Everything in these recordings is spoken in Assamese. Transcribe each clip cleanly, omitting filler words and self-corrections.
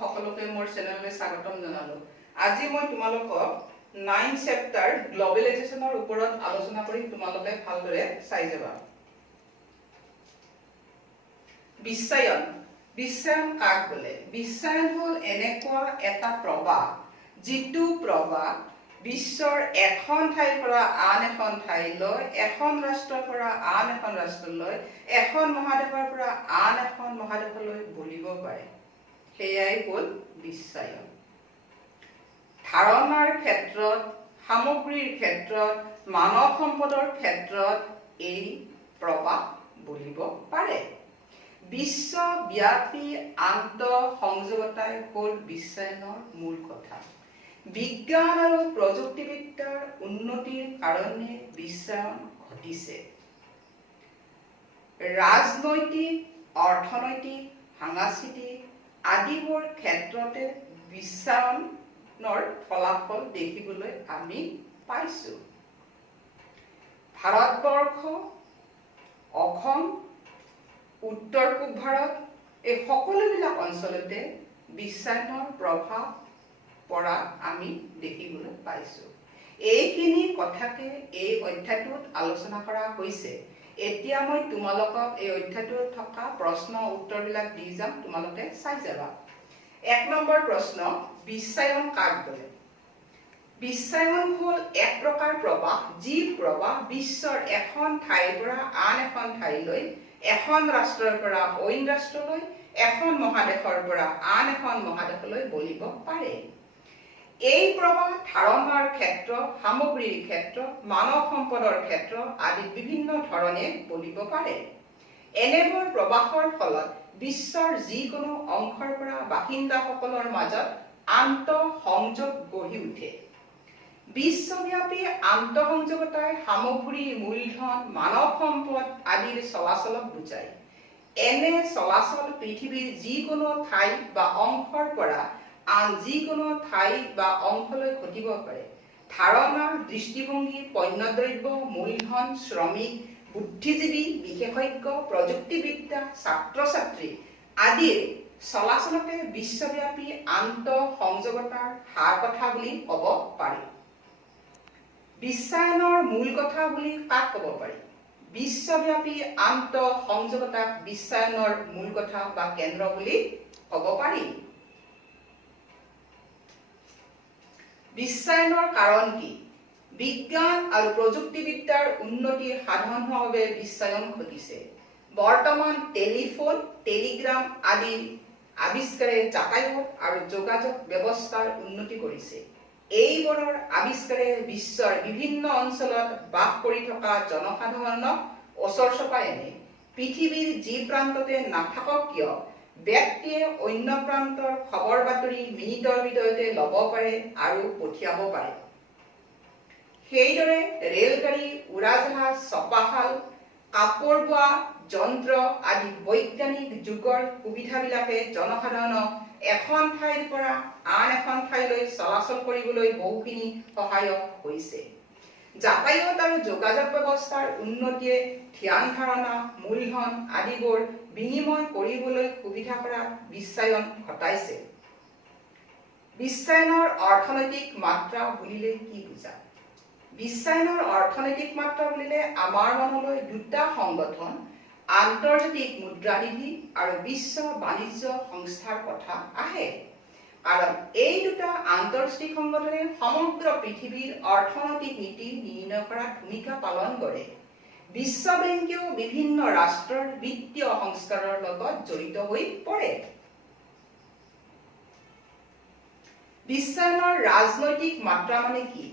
সকলোকে মোৰ চেনেললৈ স্বাগতম জনালো। আজি মই তোমালোকক 9 চেপ্টাৰ গ্লোবেলাইজেশনৰ ওপৰত আলোচনা কৰি তোমালোকে ভালদৰে চাই যাবা। বিশ্বায়ন বিশ্বায়ন কাক বোলে? বিশ্বায়ন হ'ল এনেকুৱা এটা প্ৰবাহ যিটো প্ৰবাহ বিশ্বৰ এখন ঠাইৰ পৰা আন এখন ঠাইলৈ, এখন ৰাষ্ট্ৰৰ পৰা আন এখন ৰাষ্ট্ৰলৈ, এখন মহাদেশৰ পৰা আন এখন মহাদেশলৈ বলিব পাৰে। সেয়াই হ'ল বিশ্বায়ন। ধাৰণাৰ ক্ষেত্ৰত, সামগ্ৰীৰ ক্ষেত্ৰত, মানৱ সম্পদৰ ক্ষেত্ৰত এই প্ৰবাহ বলিব পাৰে। বিশ্বব্যাপী আন্তঃসংযোগতাই হ'ল বিশ্বায়নৰ মূল কথা। বিজ্ঞান আৰু প্ৰযুক্তিবিদ্যাৰ উন্নতিৰ কাৰণে বিশ্বায়ন ঘটিছে। ৰাজনৈতিক, অৰ্থনৈতিক, সাংস্কৃতিক আদিবোৰ ক্ষেত্ৰতে বিশ্বায়নৰ ফলাফল দেখিবলৈ আমি পাইছো। ভাৰতবৰ্ষ, অসম, উত্তৰ পূব ভাৰত এই সকলোবিলাক অঞ্চলতে বিশ্বায়নৰ প্ৰভাৱ পৰা আমি দেখিবলৈ পাইছো। এইখিনি কথাকে এই অধ্যায়টোত আলোচনা কৰা হৈছে। এতিয়া মই তোমালোকক এই অধ্যায়টোত থকা প্ৰশ্ন উত্তৰবিলাক দি যাম, তোমালোকে চাই যাবা। 1 নম্বৰ প্ৰশ্ন, বিশ্বায়ন কাক বোলে? বিশ্বায়ন হ'ল এক প্ৰকাৰ প্ৰবাহ যি প্ৰবাহ বিশ্বৰ এখন ঠাইৰ পৰা আন এখন ঠাইলৈ, এখন ৰাষ্ট্ৰৰ পৰা অইন ৰাষ্ট্ৰলৈ, এখন মহাদেশৰ পৰা আন এখন মহাদেশলৈ বলিব পাৰে। এই প্ৰবাহ ধাৰণাৰ ক্ষেত্ৰ, সামগ্ৰীৰ ক্ষেত্ৰ, মানৱ সম্পদৰ ক্ষেত্ৰ আদি বিভিন্ন ধৰণে বলিব পাৰে। এনেবোৰ প্ৰবাহৰ ফলত বিশ্বৰ যিকোনো অংশৰ পৰা বাসিন্দাসকলৰ মাজত আন্তঃসংযোগ গঢ়ি উঠে। বিশ্বব্যাপী আন্তঃসংযোগতাই সামগ্ৰী, মূলধন, মানৱ সম্পদ আদিৰ চলাচলক বুজায়। এনে চলাচল পৃথিৱীৰ যিকোনো ঠাই বা অংশৰ পৰা আন যিকোনো ঠাই বা অংশলৈ ঘটিব পাৰে। ধাৰণা, দৃষ্টিভংগী, পণ্যদ্ৰব্য, মূলধন, শ্ৰমিক, বুদ্ধিজীৱী, বিশেষজ্ঞ, প্ৰযুক্তিবিদ্যা, ছাত্ৰ-ছাত্ৰী আদিৰ চলাচলতে বিশ্বব্যাপী আন্তঃসংযোগতাৰ সাৰ কথা বুলি ক'ব পাৰি। বিশ্বায়নৰ মূল কথা বুলি কাক ক'ব পাৰি? বিশ্বব্যাপী আন্তঃসংযোগতাক বিশ্বায়নৰ মূল কথা বা কেন্দ্ৰ বুলি ক'ব পাৰি। বিশ্বায়নৰ কাৰণ কি? বিজ্ঞান আৰু প্ৰযুক্তিবিদ্যাৰ উন্নতি সাধন হোৱাৰ বাবে বিশ্বায়ন ঘটিছে। বৰ্তমান টেলিফোন, টেলিগ্ৰাম আদিৰ আৱিষ্কাৰে যাতায়াত আৰু যোগাযোগ ব্যৱস্থাৰ উন্নতি কৰিছে। এইবোৰৰ আৱিষ্কাৰে বিশ্বৰ বিভিন্ন অঞ্চলত বাস কৰি থকা জনসাধাৰণক ওচৰ চপাই আনে। পৃথিৱীৰ যি প্ৰান্ততে নাথাকক কিয়, ব্যক্তিয়ে অন্য প্ৰান্তৰ খবৰ বাতৰি মিনিটৰ ভিতৰতে ল'ব পাৰে আৰু পঠিয়াব পাৰে। সেইদৰে ৰেলগাড়ী, উৰাজাহাজ, ছপাশাল, কাপোৰ বোৱা যন্ত্ৰ আদি বৈজ্ঞানিক যুগৰ সুবিধাবিলাকে জনসাধাৰণক এখন ঠাইৰ পৰা আন এখন ঠাইলৈ চলাচল কৰিবলৈ বহুখিনি সহায়ক হৈছে। যাতায়াত আৰু যোগাযোগ ব্যৱস্থাৰ উন্নতিয়ে ধ্যান ধাৰণা, মূলধন আদিবোৰ বিনিময় কৰিবলৈ সুবিধা কৰাত বিশ্বায়ন ঘটাইছে। বিশ্বায়নৰ অৰ্থনৈতিক মাত্ৰা বুলিলে কি বুজা? বিশ্বায়নৰ অৰ্থনৈতিক মাত্ৰা বুলিলে আমাৰ মনলৈ দুটা সংগঠন, আন্তৰ্জাতিক মুদ্ৰানিধি আৰু বিশ্ব বাণিজ্য সংস্থাৰ কথা আহে। কাৰণ এই দুটা আন্তৰ্জাতিক সংগঠনে সমগ্ৰ পৃথিৱীৰ অৰ্থনৈতিক নীতি নিৰ্ণয় কৰাত ভূমিকা পালন কৰে। বিশ্ব বেংকেও বিভিন্ন ৰাষ্ট্ৰৰ বিত্তীয় সংস্কাৰৰ লগত জড়িত হৈ পৰে। বিশ্বায়নৰ ৰাজনৈতিক মাত্ৰা মানে কি?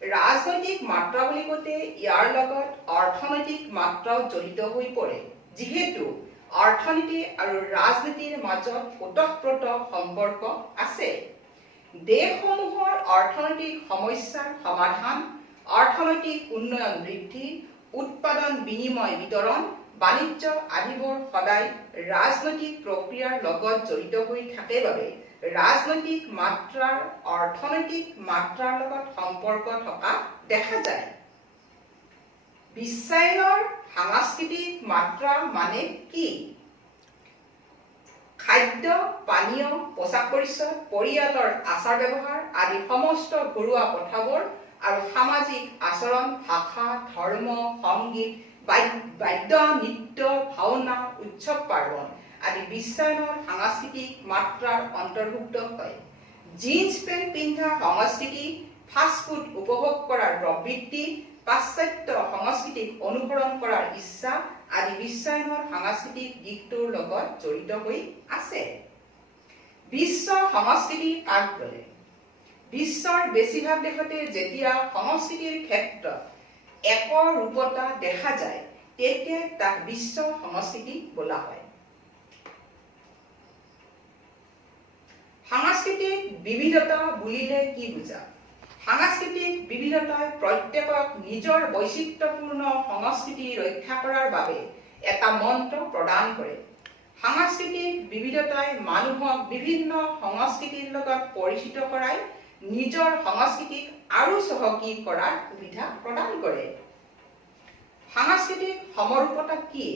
ৰাজনৈতিক মাত্ৰা বুলি কওঁতে ইয়াৰ লগত অৰ্থনৈতিক মাত্ৰাও জড়িত হৈ পৰে, যিহেতু অৰ্থনীতি আৰু ৰাজনীতিৰ মাজত ওতঃপ্ৰোত সম্পৰ্ক আছে। দেশসমূহৰ অৰ্থনৈতিক সমস্যাৰ সমাধান, অৰ্থনৈতিক উন্নয়ন বৃদ্ধি, উৎপাদন বিনিময় বিতৰণ, বাণিজ্য আদিবোৰ সদায় ৰাজনৈতিক প্ৰক্ৰিয়াৰ লগত জড়িত হৈ থাকে বাবে ৰাজনৈতিক মাত্ৰাৰ অৰ্থনৈতিক মাত্ৰাৰ লগত সম্পৰ্ক থকা দেখা যায়। বিশ্বায়নৰ সাংস্কৃতিক মাত্ৰা মানে কি? খাদ্য, পানীয়, পোচাক পৰিচ্ছদ, পৰিয়ালৰ আচাৰ ব্যৱহাৰ আদি সমস্ত ঘৰুৱা কথাবোৰ আৰু সামাজিক আচৰণ, ভাষা, ধৰ্ম, সংগীত, বাদ্য, নৃত্য, ভাওনা, উৎসৱ পাৰ্বণ আদি বিশ্বায়নৰ সাংস্কৃতিক মাত্ৰাৰ অন্তৰ্ভুক্ত হয়। জিন্স পেণ্ট পিন্ধা সংস্কৃতি, ফাষ্টফুড উপভোগ কৰাৰ প্ৰবৃত্তি, পাশ্চাত্য সংস্কৃতিক অনুসৰণ কৰাৰ ইচ্ছা আদি বিশ্বায়নৰ সাংস্কৃতিক দিশটোৰ লগত জড়িত হৈ আছে। বিশ্ব সংস্কৃতি কাক বোলে? বিশ্বৰ বেছিভাগ দেশতে যেতিয়া সংস্কৃতিৰ ক্ষেত্ৰত একৰূপতা দেখা যায় তেতিয়া তাক বিশ্ব সংস্কৃতি বোলা হয়। সাংস্কৃতিক বিবিধতা বুলিলে কি বুজা? সাংস্কৃতিক বিবিধতাই প্ৰত্যেকক নিজৰ বৈচিত্ৰ্যপূৰ্ণ সংস্কৃতি ৰক্ষা কৰাৰ বাবে এটা মন্ত্ৰ প্ৰদান কৰে। সাংস্কৃতিক বিবিধতাই মানুহক বিভিন্ন সংস্কৃতিৰ লগত পৰিচিত কৰাই নিজৰ সংস্কৃতিক আৰু চহকী কৰাৰ সুবিধা প্ৰদান কৰে। সাংস্কৃতিক সমৰূপতা কি?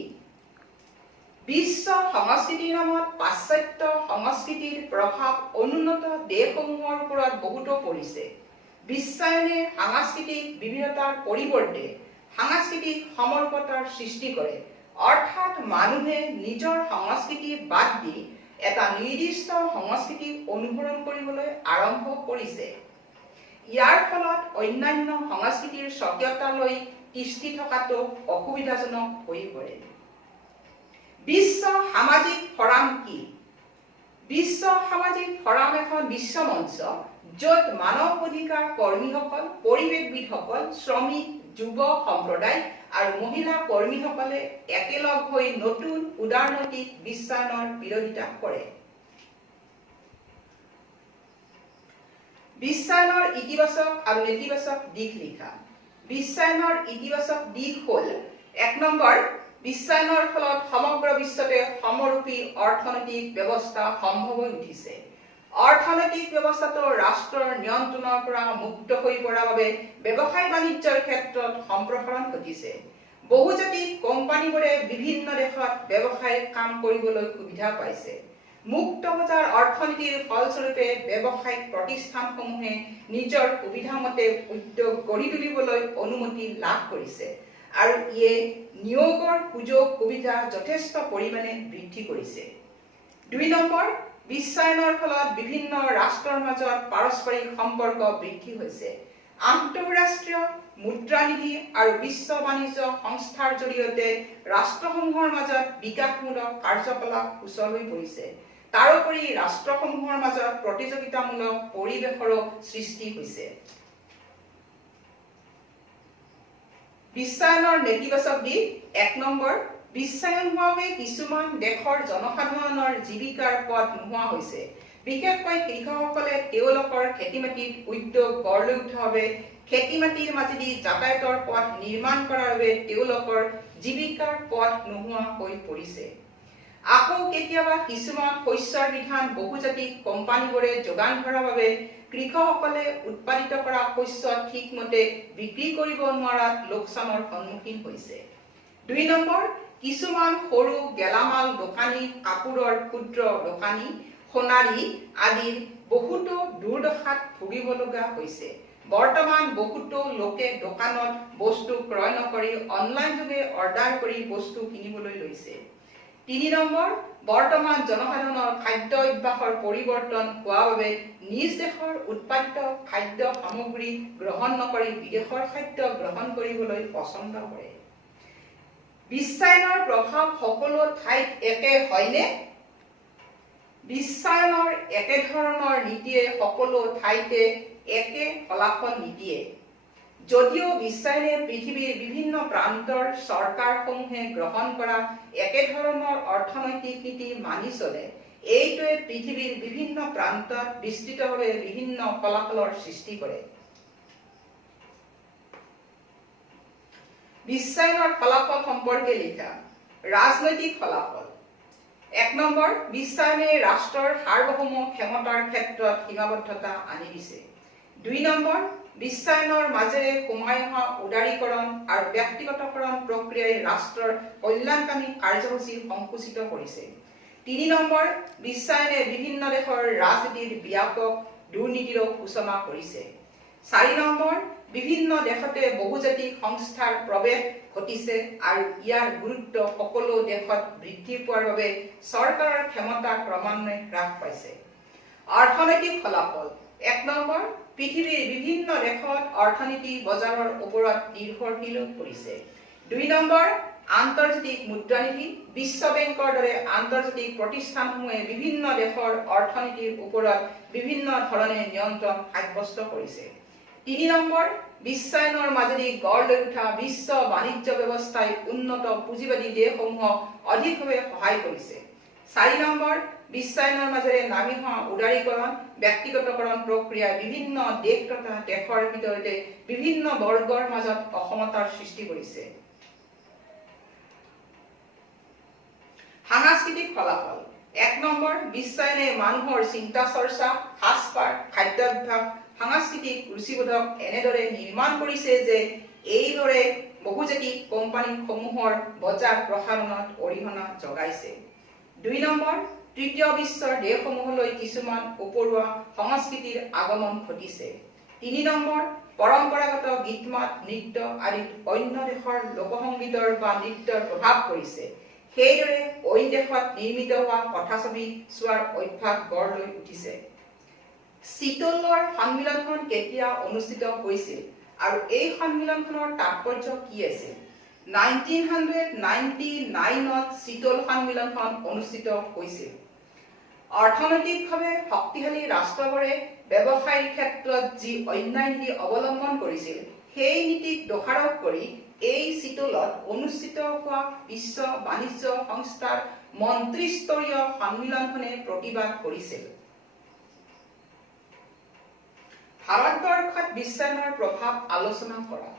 বিশ্ব সংস্কৃতিৰ নামত পাশ্চাত্য সংস্কৃতিৰ প্ৰভাৱ অনুন্নত দেশসমূহৰ ওপৰত বহুতো পৰিছে। বিশ্বায়নে সাংস্কৃতিক বিবিধতাৰ পৰিৱৰ্তে সাংস্কৃতিক সমৰূপতাৰ সৃষ্টি কৰে, অৰ্থাৎ মানুহে নিজৰ সংস্কৃতি বাদ দি এটা নিৰ্দিষ্ট সংস্কৃতিক অনুসৰণ কৰিবলৈ আৰম্ভ কৰিছে। ইয়াৰ ফলত অন্যান্য সংস্কৃতিৰ স্বকীয়তালৈ তিষ্ঠি থকাটো অসুবিধাজনক হৈ পৰে। বিশ্ব সামাজিক ফৰাম কি? বিশ্ব সামাজিক ফৰাম এখন বিশ্ব মঞ্চ য'ত মানৱ অধিকাৰ কৰ্মীসকল, পৰিৱেশবিদসকল, শ্ৰমিক, যুৱ সম্প্ৰদায় আৰু মহিলা কৰ্মীসকলে একেলগ হৈ নতুন উদাৰনৈতিক বিশ্বায়নৰ বিৰোধিতা কৰে। বিশ্বায়নৰ ইতিবাচক আৰু নেতিবাচক দিশ লিখা। বিশ্বায়নৰ ইতিবাচক দিশ হ'ল ১ নম্বৰ, বিশ্বায়নৰ ফলত সমগ্ৰ বিশ্বতে সমৰূপী অৰ্থনৈতিক ব্যৱস্থা সম্ভৱ হৈ উঠিছে। অৰ্থনৈতিক ব্যৱস্থাটো ৰাষ্ট্ৰৰ নিয়ন্ত্ৰণৰ পৰা মুক্ত হৈ পৰাৰ বাবে ব্যৱসায় বাণিজ্যৰ ক্ষেত্ৰত সম্প্ৰসাৰণ ঘটিছে। বহুজাতিক কোম্পানীবোৰে বিভিন্ন দেশত ব্যৱসায়িক কাম কৰিবলৈ সুবিধা পাইছে। মুক্ত বজাৰ অৰ্থনীতিৰ ফলস্বৰূপে ব্যৱসায়িক প্ৰতিষ্ঠানসমূহে নিজৰ সুবিধামতে উদ্যোগ গঢ়ি তুলিবলৈ অনুমতি লাভ কৰিছে আৰু ইয়ে নিয়োগৰ সুযোগ সুবিধা যথেষ্ট পৰিমাণে বৃদ্ধি কৰিছে। ২ নম্বৰ, বিশ্বায়নৰ ফলত বিভিন্ন ৰাষ্ট্ৰৰ মাজত পাৰস্পৰিক সম্পৰ্ক বৃদ্ধি হৈছে। আন্তঃৰাষ্ট্ৰীয় মুদ্ৰানিধি আৰু বিশ্ব বাণিজ্য সংস্থাৰ জৰিয়তে ৰাষ্ট্ৰসমূহৰ মাজত বিকাশমূলক কাৰ্যকলাপ সুচল হৈ পৰিছে। তাৰোপৰি ৰাষ্ট্ৰসমূহৰ মাজত প্ৰতিযোগিতামূলক পৰিৱেশৰো সৃষ্টি হৈছে। বিশ্বায়নৰ নেতিবাচক দিশ ১ নম্বৰ, বিশ্বায়ন হোৱাৰ বাবে কিছুমান দেশৰ জনসাধাৰণৰ জীৱিকাৰ পথ নোহোৱা হৈছে। বিশেষকৈ কৃষকসকলে তেওঁলোকৰ খেতি-মাটিত উদ্যোগ গঢ় লৈ উঠাৰ বাবে খেতি-মাটিৰ মাজেদি যাতায়াতৰ পথ নিৰ্মাণ কৰাৰ বাবে তেওঁলোকৰ জীৱিকাৰ পথ নোহোৱা হৈ পৰিছে। আকৌ কেতিয়াবা কিছুমান শস্যৰ বিধান বহুজাতিক কোম্পানীবোৰে যোগান ধৰাৰ বাবে কৃষকসকলে উৎপাদিত কৰা শস্য ঠিকমতে বিক্ৰী কৰিব নোৱাৰাত লোকচানৰ সন্মুখীন হৈছে। ২ নম্বৰ, কিছুমান সৰু গেলামাল দোকানী, কাপোৰৰ ক্ষুদ্ৰ দোকানী, সোণাৰী আদিৰ বহুতো দুৰ্দশাত ভুগিব লগা হৈছে। বৰ্তমান বহুতো লোকে দোকানত বস্তু ক্ৰয় নকৰি অনলাইন যোগে অৰ্ডাৰ কৰি বস্তু কিনিবলৈ লৈছে। ৩ নম্বৰ, বৰ্তমান জনসাধাৰণৰ খাদ্য অভ্যাসৰ পৰিৱৰ্তন হোৱাৰ বাবে নিজ দেশৰ উৎপাদিত খাদ্য সামগ্ৰী গ্ৰহণ নকৰি বিদেশৰ খাদ্য গ্ৰহণ কৰিবলৈ পছন্দ কৰে। বিশ্বায়নৰ প্ৰভাৱ সকলো ঠাইত একে হয়নে? বিশ্বায়নৰ একেধৰণৰ নীতিয়ে সকলো ঠাইতে একে ফলাফল নিদিয়ে। যদিও বিশ্বায়নে পৃথিৱীৰ বিভিন্ন প্ৰান্তৰ চৰকাৰসমূহে গ্ৰহণ কৰা একেধৰণৰ অৰ্থনৈতিক নীতি মানি চলে, এইটোৱে পৃথিৱীৰ বিভিন্ন প্ৰান্তত বিস্তৃতভাৱে বিভিন্ন ফলাফলৰ সৃষ্টি কৰে। বিশ্বায়নৰ ফলাফল সম্পৰ্কে লিখা। ৰাজনৈতিক ফলাফল। ১ নম্বৰ, বিশ্বায়নে ৰাষ্ট্ৰৰ সাৰ্বভৌম ক্ষমতাৰ ক্ষেত্ৰত সীমাবদ্ধতা আনি দিছে। ২ নম্বৰ, বিশ্বায়নৰ মাজেৰে সোমাই অহা উদাৰীকৰণ আৰু ব্যক্তিগতকৰণ প্ৰক্ৰিয়াই ৰাষ্ট্ৰৰ কল্যাণকামী কাৰ্যসূচী সংকুচিত কৰিছে। 3 নম্বৰ, বিশ্বায়নে বিভিন্ন দেশৰ ৰাজনীতিৰ ব্যাপক দুৰ্নীতিৰো সূচনা কৰিছে। 4 নম্বৰ, বিভিন্ন দেশতে বহুজাতিক সংস্থাৰ প্ৰৱেশ ঘটিছে আৰু ইয়াৰ গুৰুত্ব সকলো দেশত বৃদ্ধি পোৱাৰ বাবে চৰকাৰৰ ক্ষমতা ক্ৰমান্বয়ে হ্ৰাস পাইছে। অৰ্থনৈতিক ফলাফল। 1 নম্বৰ, পৃথিৱীৰ বিভিন্ন দেশত অৰ্থনীতি বজাৰৰ ওপৰত নিৰ্ভৰশীল কৰিছে। 2 নম্বৰ, আন্তৰ্জাতিক মুদ্ৰানীতি। বিশ্ব বেংকৰ দৰে আন্তৰ্জাতিক প্ৰতিষ্ঠানসমূহে বিভিন্ন দেশৰ অৰ্থনীতিৰ ওপৰত বিভিন্ন ধৰণে নিয়ন্ত্ৰণ সাব্যস্ত কৰিছে। 3 নম্বৰ, বিশ্বায়নৰ মাজেদি গঢ় লৈ উঠা বিশ্ব বাণিজ্য ব্যৱস্থাই উন্নত পুঁজিবাদী দেশসমূহক অধিকভাৱে সহায় কৰিছে। 4 নম্বৰ, বিশ্বায়নৰ মাজেৰে নামি হোৱা উদাৰীকৰণ, ব্যক্তিগতকৰণ প্ৰক্ৰিয়াই বিভিন্ন দেশ তথা দেশৰ ভিতৰতে বিভিন্ন বৰ্গৰ মাজত অসমতাৰ সৃষ্টি কৰিছে। সাংস্কৃতিক ফলাফল। 1 নম্বৰ, বিশ্বায়নে মানুহৰ চিন্তা চৰ্চা, সাজপাৰ, খাদ্যাভ্যাস, সাংস্কৃতিক ৰুচিবোধক এনেদৰে নিৰ্মাণ কৰিছে যে এইদৰে বহুজাতিক কোম্পানীসমূহৰ বজাৰ প্ৰসাৰণত অৰিহণা যোগাইছে। 2 নম্বৰ, তৃতীয় বিশ্বৰ দেশসমূহলৈ কিছুমান উপৰুৱা সংস্কৃতিৰ আগমন ঘটিছে। 3 নম্বৰ, পৰম্পৰাগত গীত মাত, নৃত্য আদিত অন্য দেশৰ লোকসংগীতৰ বা নৃত্যৰ প্ৰভাৱ পৰিছে। সেইদৰে অইন দেশত নিৰ্মিত হোৱা কথাছবি চোৱাৰ অভ্যাস গঢ় লৈ উঠিছে। চিটলৰ সন্মিলনখন কেতিয়া অনুষ্ঠিত হৈছিল আৰু এই সন্মিলনখনৰ তাৎপৰ্য কি আছিল? 1999ত চিটল সন্মিলনখন অনুষ্ঠিত হৈছিল। অৰ্থনৈতিকভাৱে শক্তিশালী ৰাষ্ট্ৰবোৰে ব্যৱসায়ৰ ক্ষেত্ৰত যি অন্যায় নীতি অৱলম্বন কৰিছিল সেই নীতিক দোষাৰোপ কৰি এই চিটলত অনুষ্ঠিত হোৱা বিশ্ব বাণিজ্য সংস্থাৰ মন্ত্ৰীস্তৰীয় সন্মিলনখনে প্ৰতিবাদ কৰিছিল। ভাৰতবৰ্ষত বিশ্বায়নৰ প্ৰভাৱ আলোচনা কৰা।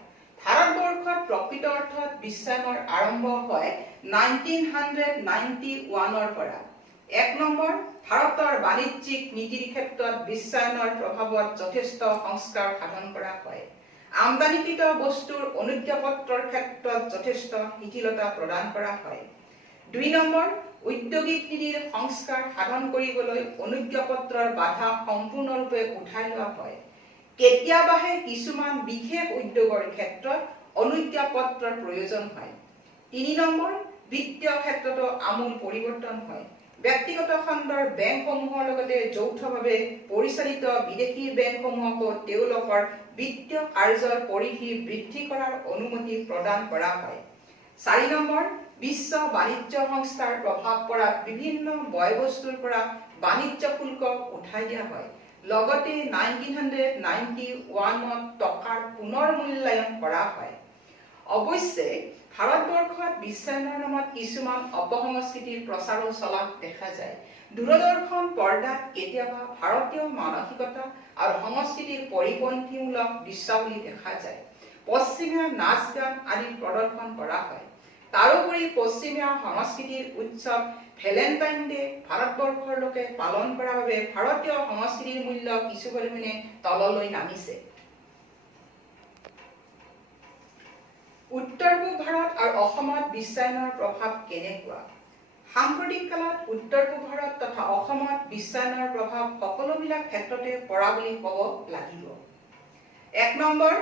ভাৰতবৰ্ষত প্ৰকৃত অৰ্থত বিশ্বায়নৰ আৰম্ভ হয় 1991ৰ পৰা। 1 নম্বৰ, ভাৰতৰ বাণিজ্যিক নীতিৰ ক্ষেত্ৰত বিশ্বায়নৰ প্ৰভাৱত যথেষ্ট সংস্কাৰ সাধন কৰা হয়। আমদানিকৃত বস্তুৰ অনুজ্ঞাপত্ৰৰ ক্ষেত্ৰত যথেষ্ট শিথিলতা প্ৰদান কৰা হয়। 2 নম্বৰ, ঔদ্যোগিক নীতিৰ সংস্কাৰ সাধন কৰিবলৈ অনুজ্ঞাপত্ৰৰ বাধা সম্পূৰ্ণৰূপে উঠাই লোৱা হয়। কেতিয়াবাহে কিছুমান বিশেষ উদ্যোগৰ ক্ষেত্ৰত অনুজ্ঞাপত্ৰৰ প্ৰয়োজন হয়। 3 নম্বৰ, বিত্তীয় ক্ষেত্ৰতো আমূল পৰিৱৰ্তন হয়। ব্যক্তিগত খণ্ডৰ বেংকসমূহৰ লগতে যৌথভাৱে পৰিচালিত বিদেশী বেংকসমূহকো তেওঁলোকৰ বিত্তীয় কাৰ্যৰ পৰিধি বৃদ্ধি কৰাৰ অনুমতি প্ৰদান কৰা হয়। 4 নম্বৰ, বিশ্ব বাণিজ্য সংস্থাৰ প্ৰভাৱ পৰাত বিভিন্ন বয়-বস্তুৰ পৰা বাণিজ্য শুল্ক উঠাই দিয়া হয়। লগতে 1991ত টকাৰ পুনৰ মূল্যায়ন কৰা হয়। অৱশ্যে ভাৰতবৰ্ষত বিশ্বায়নৰ নামত কিছুমান অপসংস্কৃতিৰ প্ৰচাৰো চলা দেখা যায়। দূৰদৰ্শন পৰ্দাত কেতিয়াবা ভাৰতীয় মানসিকতা আৰু সংস্কৃতিৰ পৰিপন্থীমূলক দৃশ্যাৱলী দেখা যায়। পশ্চিমীয়া নাচ গান আদি প্ৰদৰ্শন কৰা হয়। তাৰোপৰি পশ্চিমীয়া সংস্কৃতিৰ উৎসৱ ভেলেণ্টাইন ডে ভাৰতবৰ্ষৰ লোকে পালন কৰাৰ বাবে ভাৰতীয় সংস্কৃতিৰ মূল্য কিছু পৰিমাণে তললৈ নামিছে। উত্তৰ পূব ভাৰত আৰু অসমত বিশ্বায়নৰ প্ৰভাৱ কেনেকুৱা? সাম্প্ৰতিক কালত উত্তৰ পূব ভাৰত তথা অসমত বিশ্বায়নৰ প্ৰভাৱ সকলোবিলাক ক্ষেত্ৰতে পৰা বুলি ক'ব লাগিব। 1 নম্বৰ,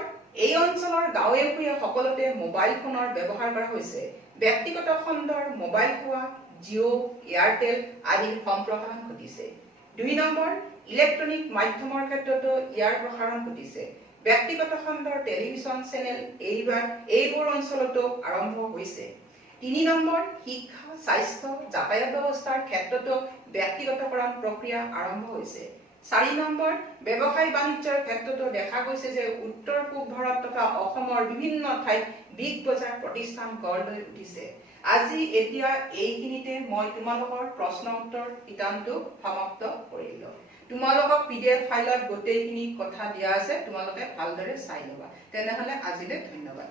এই অঞ্চলৰ গাঁৱে ভূঞে সকলোতে মোবাইল ফোনৰ ব্যৱহাৰ কৰা হৈছে। ব্যক্তিগত খণ্ডৰ মোবাইল সেৱা জিঅ', এয়াৰটেল আদিৰ সম্প্ৰসাৰণ ঘটিছে। 2 নম্বৰ, ইলেক্ট্ৰনিক মাধ্যমৰ ক্ষেত্ৰতো ইয়াৰ প্ৰসাৰণ ঘটিছে। ব্যক্তিগত খণ্ডৰ টেলিভিছন চেনেল এইবোৰ অঞ্চলতো আৰম্ভ হৈছে। 3 নম্বৰ, শিক্ষা, স্বাস্থ্য, যাতায়াত ব্যৱস্থাৰ ক্ষেত্ৰতো ব্যক্তিগতকৰণ প্ৰক্ৰিয়া আৰম্ভ হৈছে। 4 নম্বৰ, ব্যৱসায় বাণিজ্যৰ ক্ষেত্ৰতো দেখা গৈছে যে উত্তৰ পূব ভাৰত তথা অসমৰ বিভিন্ন ঠাইত বিগ বজাৰ প্ৰতিষ্ঠান গঢ় লৈ উঠিছে। আজি এতিয়া এইখিনিতে মই তোমালোকৰ প্ৰশ্ন উত্তৰ শিতানটো সমাপ্ত কৰিলো। তোমালোকক PDF ফাইলত গোটেইখিনি কথা দিয়া আছে, তোমালোকে ভালদৰে চাই ল'বা। তেনেহলে আজিলৈ ধন্যবাদ।